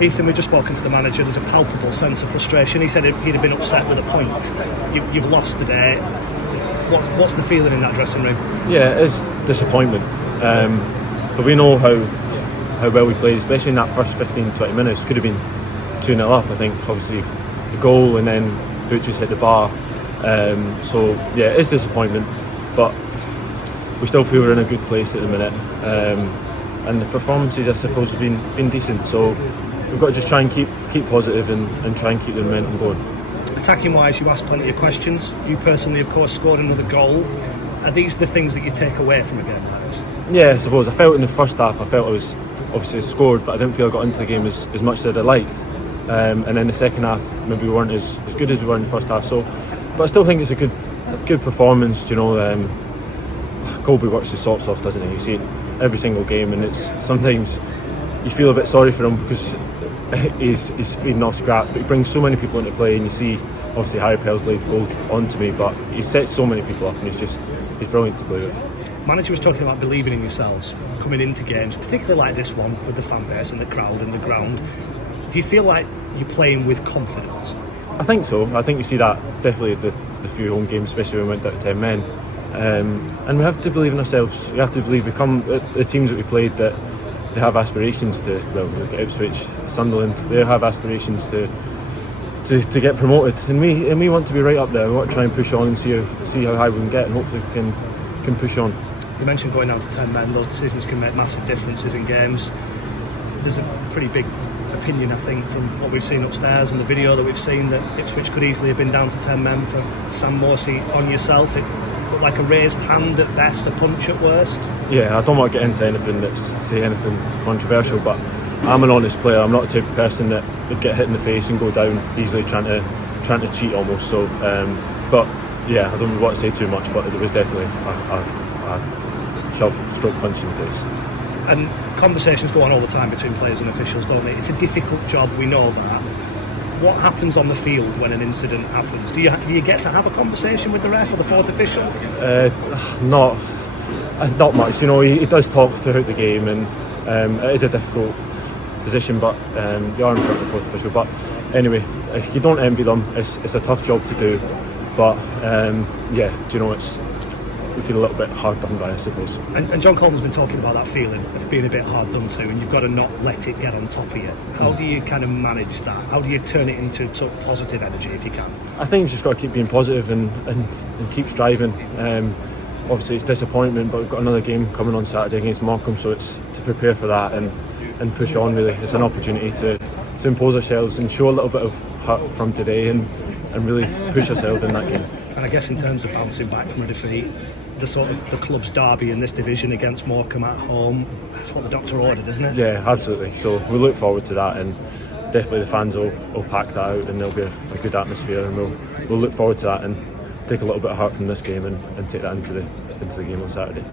Ethan, we've just spoken to the manager. There's a palpable sense of frustration. He said he'd have been upset with a point. You've lost today. What's the feeling in that dressing room? Yeah, it is disappointment. But we know how well we played, especially in that first 15-20 minutes. Could have been 2-0 up, I think. Obviously, the goal and then Butchers hit the bar. So yeah, it is disappointment, but we still feel we're in a good place at the minute. And the performances, I suppose, have been decent. So we've got to just try and keep positive and try and keep the momentum going. Attacking wise, you asked plenty of questions. You personally, of course, scored another goal. Are these the things that you take away from a game like this? Yeah, I suppose. I felt in the first half, I was obviously scored, but I didn't feel I got into the game as much as I'd liked. And then the second half, maybe we weren't as good as we were in the first half. So, but I still think it's a good performance. You know, Colby works his socks off, doesn't he? You see it every single game, and it's sometimes you feel a bit sorry for him because he's feeding off scraps, but he brings so many people into play, and you see obviously Harry Pell's played goals onto me, but he sets so many people up, and he's brilliant to play with. Manager was talking about believing in yourselves coming into games, particularly like this one with the fan base and the crowd and the ground. Do you feel like you're playing with confidence? I think so. I think you see that definitely at the few home games, especially when we went down to 10 men. And we have to believe in ourselves. We have to believe the teams that we played, that they have aspirations to, well, look at Ipswich, Sunderland, they have aspirations to get promoted, and we want to be right up there. We want to try and push on and see how high we can get, and hopefully we can push on. You mentioned going down to 10 men. Those decisions can make massive differences in games. There's a pretty big opinion, I think, from what we've seen upstairs and the video that we've seen, that Ipswich could easily have been down to 10 men for Sam Morsey on yourself. It looked like a raised hand at best, a punch at worst. Yeah, I don't want to get into anything say anything controversial, but I'm an honest player. I'm not the type of person that would get hit in the face and go down easily trying to cheat almost. So, but yeah, I don't want to say too much, but it was definitely a shove, stroke punch in the face. And conversations go on all the time between players and officials, don't they? It's a difficult job, we know that. What happens on the field when an incident happens? Do you get to have a conversation with the ref or the fourth official? Not much. You know, he does talk throughout the game, and it is a difficult position, but you are in front of the fourth official. But anyway, you don't envy them. It's a tough job to do, but yeah, do you know, we feel a little bit hard done by, I suppose. And John Coleman's been talking about that feeling of being a bit hard done to, and you've got to not let it get on top of you. How do you kind of manage that? How do you turn it into sort of positive energy if you can? I think you've just got to keep being positive and keep striving. Obviously it's disappointment, but we've got another game coming on Saturday against Morecambe, so it's to prepare for that and push on. Really, it's an opportunity to impose ourselves and show a little bit of heart from today and really push ourselves in that game. And I guess in terms of bouncing back from a defeat, the club's derby in this division against Morecambe at home, that's what the doctor ordered, isn't it? Yeah, absolutely. So we look forward to that, and definitely the fans will pack that out, and there'll be a good atmosphere, and we'll look forward to that and take a little bit of heart from this game and take that into the game on Saturday.